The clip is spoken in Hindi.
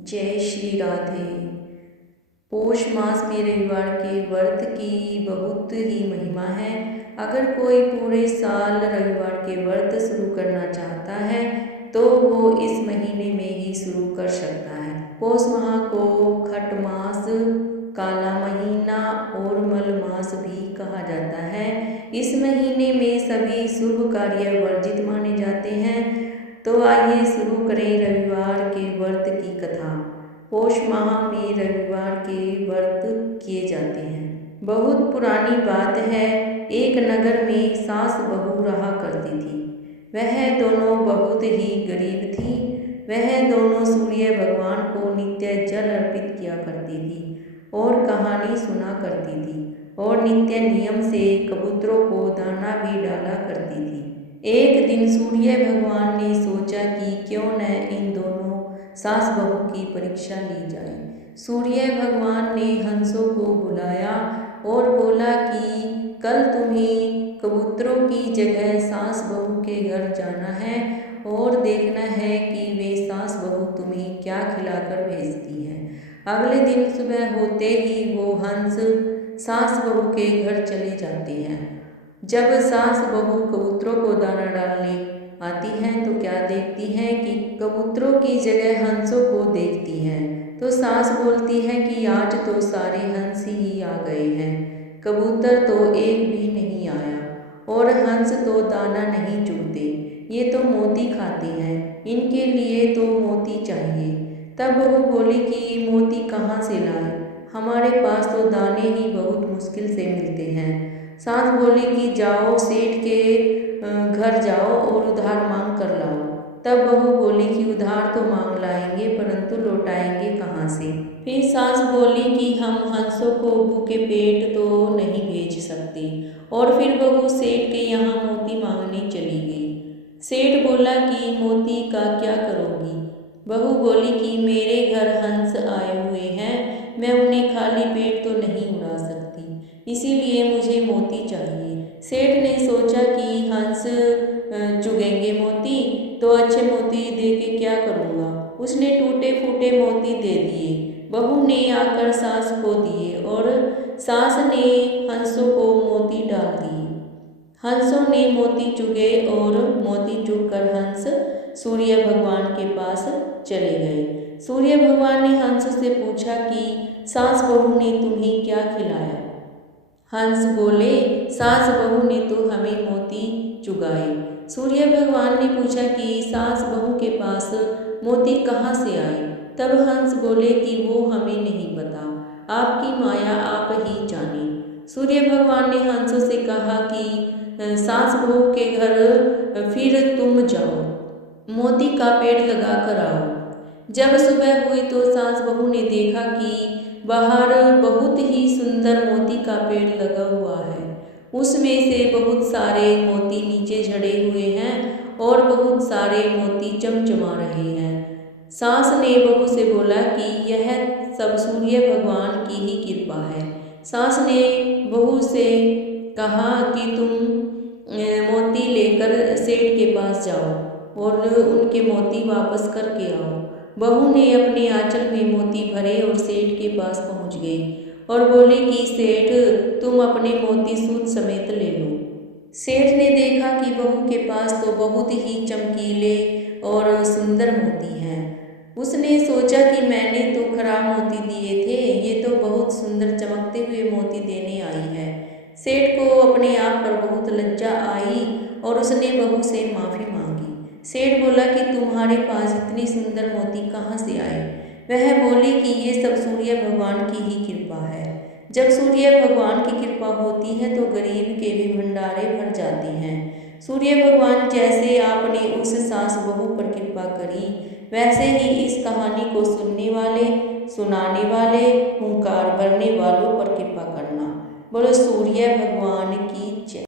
जय श्री राधे। पौष मास में रविवार के व्रत की बहुत ही महिमा है। अगर कोई पूरे साल रविवार के व्रत शुरू करना चाहता है तो वो इस महीने में ही शुरू कर सकता है। पौष माह को खट मास, काला महीना और मल मास भी कहा जाता है। इस महीने में सभी शुभ कार्य वर्जित माने जाते हैं। तो आइए शुरू करें रविवार के व्रत की कथा। पौष माह में रविवार के व्रत किए जाते हैं। बहुत पुरानी बात है, एक नगर में सास बहू रहा करती थी। वह दोनों बहुत ही गरीब थी। वह दोनों सूर्य भगवान को नित्य जल अर्पित किया करती थी और कहानी सुना करती थी और नित्य नियम से कबूतरों को दाना भी डाला करती थी। एक दिन सूर्य भगवान ने सोचा कि क्यों न इन दोनों सास बहू की परीक्षा ली जाए। सूर्य भगवान ने हंसों को बुलाया और बोला कि कल तुम्हें कबूतरों की जगह सास बहू के घर जाना है और देखना है कि वे सास बहू तुम्हें क्या खिलाकर भेजती हैं। अगले दिन सुबह होते ही वो हंस सास बहू के घर चले जाते हैं। जब सास बहू कबूतरों को दाना डालने आती हैं तो क्या देखती हैं कि कबूतरों की जगह हंसों को देखती हैं। तो सास बोलती है कि आज तो सारे हंस ही आ गए हैं, कबूतर तो एक भी नहीं आया और हंस तो दाना नहीं चुगते, ये तो मोती खाते हैं, इनके लिए तो मोती चाहिए। तब वो बोली कि मोती कहाँ से लाए, हमारे पास तो दाने ही बहुत मुश्किल से मिलते हैं। सास बोली कि जाओ सेठ के घर जाओ और उधार मांग कर लाओ। तब बहू बोली कि उधार तो मांग लाएंगे परंतु लौटाएंगे कहाँ से। फिर सास बोली कि हम हंसों को भूखे पेट तो नहीं भेज सकते और फिर बहू सेठ के यहाँ मोती मांगने चली गई। सेठ बोला कि मोती का क्या करोगी। बहू बोली कि मेरे घर हंस आए हुए हैं, मैं उन्हें खाली पेट तो नहीं उड़ा सकती, इसीलिए मुझे मोती चाहिए। सेठ ने सोचा कि हंस चुगेंगे मोती तो अच्छे मोती दे के क्या करूँगा। उसने टूटे फूटे मोती दे दिए। बहू ने आकर सास को दिए और सास ने हंसों को मोती डाल दिए। हंसों ने मोती चुगे और मोती चुगकर हंस सूर्य भगवान के पास चले गए। सूर्य भगवान ने हंस से पूछा कि सास बहू ने तुम्हें क्या खिलाया। हंस बोले, सास बहू ने तो हमें मोती चुगाए। सूर्य भगवान ने पूछा कि सास बहू के पास मोती कहाँ से आए। तब हंस बोले कि वो हमें नहीं पता, आपकी माया आप ही जाने। सूर्य भगवान ने हंसों से कहा कि सास बहू के घर फिर तुम जाओ, मोती का पेड़ लगा कर आओ। जब सुबह हुई तो सास बहू ने देखा कि बाहर बहुत ही सुंदर मोती का पेड़ लगा हुआ है। उसमें से बहुत सारे मोती नीचे झड़े हुए हैं और बहुत सारे मोती चमचमा रहे हैं। सास ने बहू से बोला कि यह सब सूर्य भगवान की ही कृपा है। सास ने बहू से कहा कि तुम मोती लेकर सेठ के पास जाओ और उनके मोती वापस करके आओ। बहू ने अपने आंचल में मोती भरे और सेठ के पास पहुंच गई और बोली कि सेठ तुम अपने मोती सूद समेत ले लो। सेठ ने देखा कि बहू के पास तो बहुत ही चमकीले और सुंदर मोती हैं। उसने सोचा कि मैंने तो खराब मोती दिए थे, ये तो बहुत सुंदर चमकते हुए मोती देने आई है। सेठ को अपने आप पर बहुत लज्जा आई और उसने बहू से माफ़ी मांगी। सेठ बोला कि तुम्हारे पास इतनी सुंदर मोती कहाँ से आए। वह बोली कि ये सब सूर्य भगवान की ही कृपा है। जब सूर्य भगवान की कृपा होती है तो गरीब के भी भंडारे भर जाते हैं। सूर्य भगवान जैसे आपने उस सास बहू पर कृपा करी, वैसे ही इस कहानी को सुनने वाले, सुनाने वाले, हुंकार भरने वालों पर कृपा करना। बोलो सूर्य भगवान की जय।